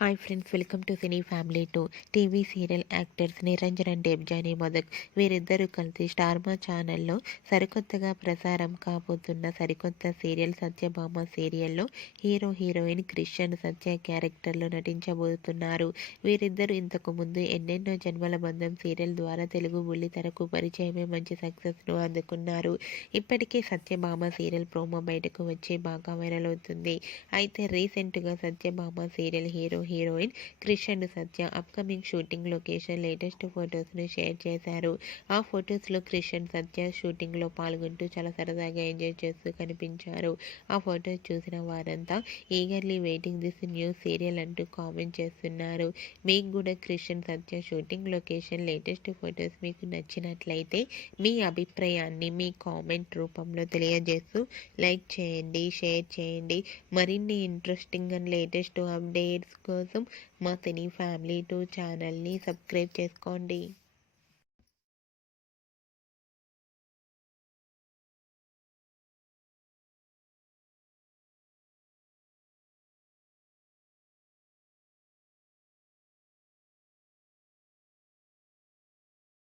Hi friends, welcome to cine family two. TV serial actors Niranjan and Debjani Modak వీరిద్దరూ కలిసి స్టార్మా ఛానల్లో సరికొత్తగా ప్రసారం కాబోతున్న సరికొత్త సీరియల్ సత్యభామ సీరియల్లో హీరోయిన్ క్రిస్టియన్ సత్య క్యారెక్టర్లో నటించబోతున్నారు. వీరిద్దరూ ఇంతకు ముందు ఎన్నెన్నో జన్మల బంధం సీరియల్ ద్వారా తెలుగు బుల్లితెరకు పరిచయమే మంచి సక్సెస్ను అందుకున్నారు. ఇప్పటికే సత్యభామ సీరియల్ ప్రోమో బయటకు వచ్చి బాగా వైరల్ అవుతుంది. అయితే రీసెంట్గా Satyabhama serial heroine Krish Satya upcoming shooting location latest ఫొటోస్ను షేర్ చేశారు. ఆ ఫొటోస్లో క్రిష్ సత్య షూటింగ్లో పాల్గొంటూ చాలా సరదాగా ఎంజాయ్ చేస్తూ కనిపించారు. ఆ ఫొటోస్ చూసిన వారంతా eagerly waiting this new serial అంటూ కామెంట్ చేస్తున్నారు. మీకు కూడా క్రిష్ సత్య షూటింగ్ లొకేషన్ లేటెస్ట్ ఫొటోస్ మీకు నచ్చినట్లయితే మీ అభిప్రాయాన్ని మీ కామెంట్ రూపంలో తెలియజేస్తూ లైక్ చేయండి, షేర్ చేయండి. మరిన్ని ఇంట్రెస్టింగ్ అండ్ లేటెస్ట్ అప్డేట్స్ కోసం మా సినీ ఫ్యామిలీ టూ ఛానల్ని సబ్స్క్రైబ్ చేసుకోండి.